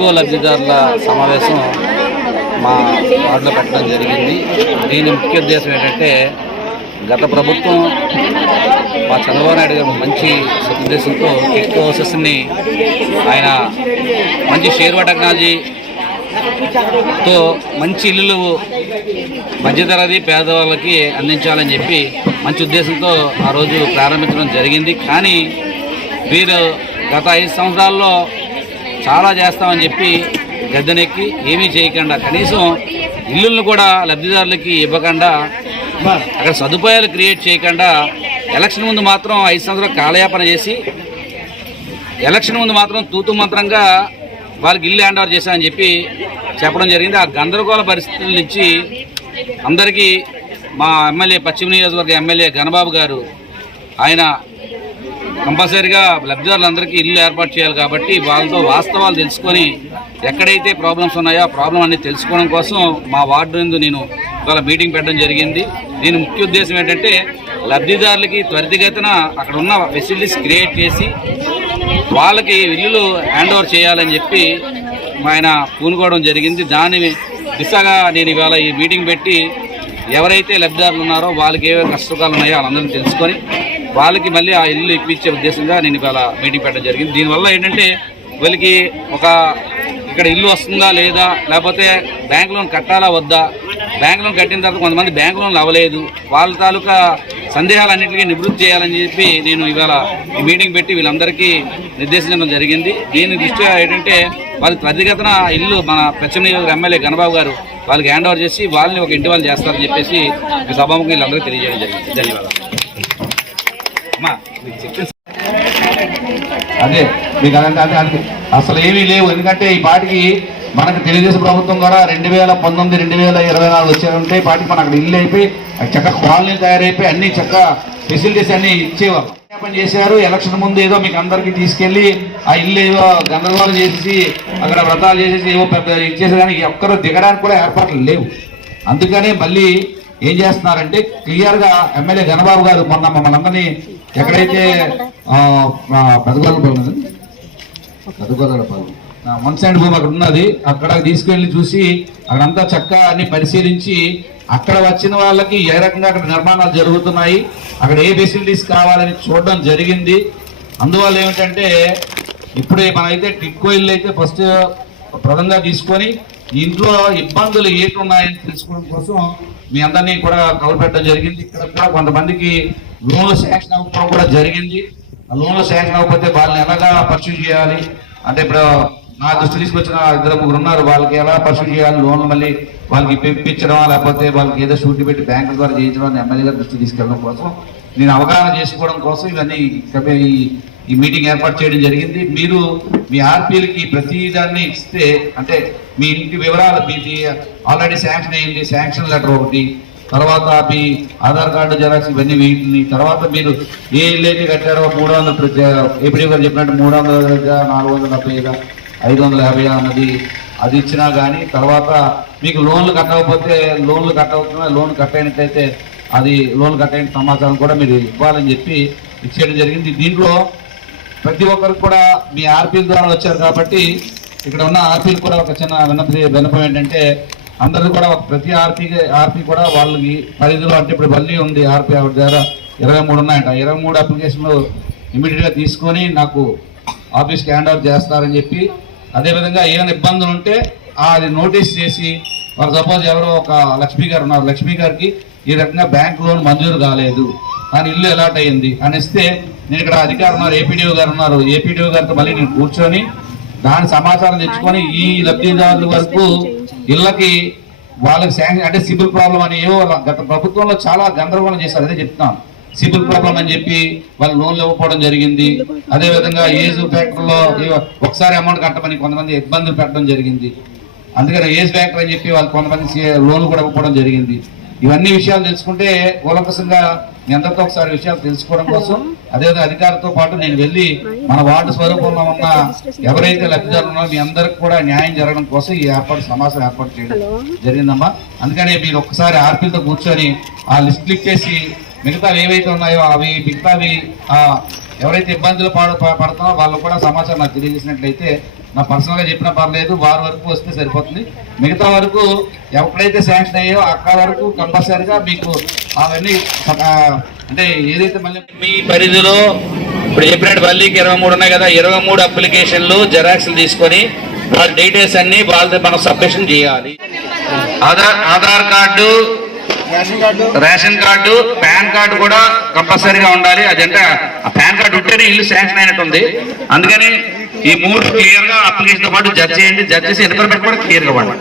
ఎక్కువ లబ్ధిదారుల సమావేశం మా వార్డులో పెట్టడం జరిగింది. దీని ముఖ్య ఉద్దేశం ఏంటంటే గత ప్రభుత్వం మా చంద్రబాబు నాయుడు గారు మంచి సదుద్దేశంతో ఎక్కువ హౌసెస్ని ఆయన మంచి షేర్వా టెక్నాలజీ తో మంచి ఇల్లులు మధ్యతరగతి పేదవాళ్ళకి అందించాలని చెప్పి మంచి ఉద్దేశంతో ఆ రోజు ప్రారంభించడం జరిగింది. కానీ వీరు గత ఐదు సంవత్సరాల్లో చాలా చేస్తామని చెప్పి గద్దెనెక్కి ఏమీ చేయకుండా కనీసం ఇల్లులను కూడా లబ్ధిదారులకి ఇవ్వకుండా అక్కడ సదుపాయాలు క్రియేట్ చేయకుండా ఎలక్షన్ ముందు మాత్రం ఐదు సంవత్సరాలు కాలయాపన చేసి ఎలక్షన్ ముందు మాత్రం తూతు మంత్రంగా వాళ్ళకి ఇల్లు హ్యాండ్ ఓవర్ చేశామని చెప్పి చెప్పడం జరిగింది. ఆ గందరగోళ పరిస్థితుల నుంచి అందరికీ మా ఎమ్మెల్యే పశ్చిమ నియోజకవర్గ ఎమ్మెల్యే ఘనబాబు గారు ఆయన కంపల్సరీగా లబ్ధిదారులందరికీ ఇల్లు ఏర్పాటు చేయాలి కాబట్టి వాళ్ళతో వాస్తవాలు తెలుసుకొని ఎక్కడైతే ప్రాబ్లమ్స్ ఉన్నాయో ఆ ప్రాబ్లం అన్ని తెలుసుకోవడం కోసం మా వార్డు ముందు నేను ఇవాళ మీటింగ్ పెట్టడం జరిగింది. దీని ముఖ్య ఉద్దేశం ఏంటంటే లబ్ధిదారులకి త్వరితగతిన అక్కడ ఉన్న ఫెసిలిటీస్ క్రియేట్ చేసి వాళ్ళకి ఇల్లులు హ్యాండ్ ఓవర్ చేయాలని చెప్పి ఆయన పూనుకోవడం జరిగింది. దాని దిశగా నేను ఇవాళ ఈ మీటింగ్ పెట్టి ఎవరైతే లబ్ధిదారులు ఉన్నారో వాళ్ళకి ఏవే కష్టకాలు ఉన్నాయో వాళ్ళందరినీ తెలుసుకొని వాళ్ళకి మళ్ళీ ఆ ఇల్లు ఇప్పించే ఉద్దేశంగా నేను ఇవాళ మీటింగ్ పెట్టడం జరిగింది. దీనివల్ల ఏంటంటే వీళ్ళకి ఒక ఇక్కడ ఇల్లు వస్తుందా లేదా లేకపోతే బ్యాంక్ లోన్ కట్టాలా వద్దా? బ్యాంక్ లోన్ కట్టిన తర్వాత కొంతమంది బ్యాంక్ లోన్లు అవ్వలేదు. వాళ్ళ తాలూకా సందేహాలన్నింటినీ నివృత్తి చేయాలని చెప్పి నేను ఇవాళ ఈ మీటింగ్ పెట్టి వీళ్ళందరికీ నిర్దేశించడం జరిగింది. దీని దృష్ట్యా ఏంటంటే వాళ్ళకి ప్రతిగతన ఇల్లు మన పశ్చిమ నియోజకవర్గ ఎమ్మెల్యే గణబాబు గారు వాళ్ళకి హ్యాండ్ ఓవర్ చేసి వాళ్ళని ఒక ఇంటి వాళ్ళు చేస్తారని చెప్పేసి ఈ సభాముఖం వీళ్ళందరికీ తెలియజేయడం జరిగింది. ధన్యవాదాలు. అదే మీకు అదంటే అదే అది. అసలు ఏమీ లేవు. ఎందుకంటే ఈ పాటికి మనకు తెలుగుదేశం ప్రభుత్వం కూడా రెండు వేల పంతొమ్మిది రెండు వేల ఇరవై నాలుగు వచ్చారంటే ఈ పాటికి మనకు ఇల్లు అయిపోయి చక్క కాలనీ తయారైపోయి అన్ని చక్క ఫెసిలిటీస్ అన్ని ఇచ్చేవారు. పని చేశారు. ఎలక్షన్ ముందు ఏదో మీకు అందరికీ తీసుకెళ్ళి ఆ ఇల్లు ఏదో గందరగోళం చేసి అక్కడ వ్రతాలు చేసేసి ఏవో పెద్ద ఇచ్చేసి కానీ ఒక్కరు దిగడానికి కూడా ఏర్పాట్లు లేవు. అందుకనే మళ్ళీ ఏం చేస్తున్నారంటే క్లియర్గా ఎమ్మెల్యే ఘనబాబు గారు మొన్న మమ్మల్ని అందరినీ ఎక్కడైతే ఆ, పెదగొల్లపాలెం వన్ సైండ్ భూమి అక్కడ ఉన్నది. అక్కడ తీసుకెళ్ళి చూసి అక్కడంతా చక్క అన్ని పరిశీలించి అక్కడ వచ్చిన వాళ్ళకి ఏ రకంగా అక్కడ నిర్మాణాలు జరుగుతున్నాయి అక్కడ ఏ ఫెసిలిటీస్ కావాలని చూడడం జరిగింది. అందువల్ల ఏమిటంటే ఇప్పుడే మనమైతే టిక్కో ఇల్లు అయితే ఫస్ట్ ప్రదంగా తీసుకొని ఇంట్లో ఇబ్బందులు ఏంటి ఉన్నాయని తెలుసుకోవడం కోసం మీ అందరినీ కూడా కవర్ పెట్టడం జరిగింది. ఇక్కడ కూడా కొంతమందికి లోన్లు శాంక్షన్ అవ్వడం కూడా జరిగింది. ఆ లోన్లు శాంక్షన్ అవ్వకపోతే వాళ్ళని ఎలాగా పర్సూ చేయాలి? అంటే ఇప్పుడు నా దృష్టి తీసుకొచ్చిన ఇద్దరు ముగ్గురు ఉన్నారు. వాళ్ళకి ఎలా పర్సూ చేయాలి? లోన్లు మళ్ళీ వాళ్ళకి పెంపించడం లేకపోతే వాళ్ళకి ఏదో షూట్ పెట్టి బ్యాంకుల ద్వారా చేయించడం అని ఎమ్మెల్యే గారి దృష్టి తీసుకెళ్ళడం కోసం నేను అవగాహన చేసుకోవడం కోసం ఇవన్నీ ఈ- ఈ మీటింగ్ ఏర్పాటు చేయడం జరిగింది. మీరు మీ ఆర్పీలకి ప్రతి దాన్ని ఇస్తే అంటే మీ ఇంటి వివరాలు మీది ఆల్రెడీ శాంక్షన్ అయింది శాంక్షన్ లెటర్ ఒకటి తర్వాత మీ ఆధార్ కార్డు జెరాక్స్ ఇవన్నీ వీటిని తర్వాత మీరు ఏ ఇల్లు అయితే కట్టారో మూడు వందల ఎప్పుడు గారు చెప్పినట్టు మూడు వందల నాలుగు వందల డెబ్బై ఐదు వందల యాభై అన్నది అది ఇచ్చినా కానీ తర్వాత మీకు లోన్లు కట్టకపోతే లోన్లు కట్టవుతున్నా లోన్ కట్టయినట్లయితే అది లోన్ కట్టైన సమాచారం కూడా మీరు ఇవ్వాలని చెప్పి ఇచ్చేయడం జరిగింది. దీంట్లో ప్రతి ఒక్కరికి కూడా మీ ఆర్పీల ద్వారా వచ్చారు కాబట్టి ఇక్కడ ఉన్న ఆర్పీలు కూడా ఒక చిన్న విన్నప విన్నపం ఏంటంటే అందరూ కూడా ఒక ప్రతి ఆర్పీ ఆర్పీ కూడా వాళ్ళకి పరిధిలో అంటే ఇప్పుడు బల్లి ఉంది ఆర్పీ ఆవిడ ద్వారా ఇరవై మూడు ఉన్నాయంట. ఇరవై మూడు అప్లికేషన్లు ఇమీడియట్గా తీసుకొని నాకు ఆఫీస్కి హ్యాండ్ ఓవర్ చేస్తారని చెప్పి అదేవిధంగా ఏమైనా ఇబ్బందులు ఉంటే అది నోటీస్ చేసి ఫర్ సపోజ్ ఎవరో ఒక లక్ష్మీ గారు ఉన్నారు. లక్ష్మీ గారికి ఈ రకంగా బ్యాంక్ లోన్ మంజూరు కాలేదు. కానీ ఇల్లు ఎలాట్ అయింది అని ఇస్తే నేను ఇక్కడ అధికారులు ఉన్నారు ఏపీడీఓ గారు ఉన్నారు. ఏపీడీఓ గారితో మళ్ళీ నేను కూర్చొని దాని సమాచారం తెచ్చుకొని ఈ లబ్ధిదారుల వరకు ఇళ్ళకి వాళ్ళకి శాంక్షన్ అంటే సిబిల్ ప్రాబ్లం అని ఏవో గత ప్రభుత్వంలో చాలా గందరగోళం చేశారు. అదే చెప్తున్నాను. సిబిల్ ప్రాబ్లం అని చెప్పి వాళ్ళు లోన్లు ఇవ్వకపోవడం జరిగింది. అదే విధంగా ఏజ్ ఫ్యాక్టర్లో ఒకసారి అమౌంట్ కట్టమని కొంతమంది ఇబ్బందులు పెట్టడం జరిగింది. అందుకని ఏజ్ ఫ్యాక్టర్ అని చెప్పి వాళ్ళు కొంతమంది లోన్లు కూడా ఇవ్వకపోవడం జరిగింది. ఇవన్నీ విషయాలు తెలుసుకుంటే కూలంకసంగా మీ అందరితో ఒకసారి విషయాలు తెలుసుకోవడం కోసం అదేవిధంగా అధికారులతో పాటు నేను వెళ్ళి మన వార్డు స్వరూపంలో ఉన్న ఎవరైతే లబ్ధిదారులు ఉన్నారో మీ అందరికి కూడా న్యాయం జరగడం కోసం ఈ ఏర్పాటు సమావేశం ఏర్పాటు చేయడం జరిగిందమ్మా. అందుకని మీరు ఒక్కసారి ఆర్పీలతో కూర్చొని ఆ లిస్ట్ క్లిక్ చేసి మిగతా ఏవైతే ఉన్నాయో అవి మిగతావి ఆ ఎవరైతే ఇబ్బందులు పడ పడుతున్నారో వాళ్ళు కూడా సమాచారం నాకు తెలియజేసినట్లయితే నా పర్సనల్గా చెప్పినా పర్లేదు వారి వరకు వస్తే సరిపోతుంది. మిగతా వరకు ఎప్పుడైతే శాంక్షన్ అయ్యో అక్కడ వరకు కంపల్సరీగా మీకు అవన్నీ అంటే ఏదైతే మళ్ళీ మీ పరిధిలో ఇప్పుడు చెప్పినట్టు మళ్ళీకి ఇరవై మూడు ఉన్నాయి కదా ఇరవై మూడు అప్లికేషన్లు జెరాక్స్లు తీసుకొని వాళ్ళ డీటెయిల్స్ అన్ని వాళ్ళతో మనం సబ్మిషన్ చేయాలి. Aadhaar Aadhaar card ration card PAN card కూడా కంపల్సరీగా ఉండాలి. అదంటే ఆ పాన్ కార్డు ఉంటేనే ఇల్లు శాంక్షన్ అయినట్టుంది. అందుకని ఈ మూడు క్లియర్గా అప్లికేషన్తో పాటు జడ్జ్ చేయండి. జడ్జ్ చేసి ఇన్ఫర్మేషన్ కూడా క్లియర్గా ఇవ్వండి.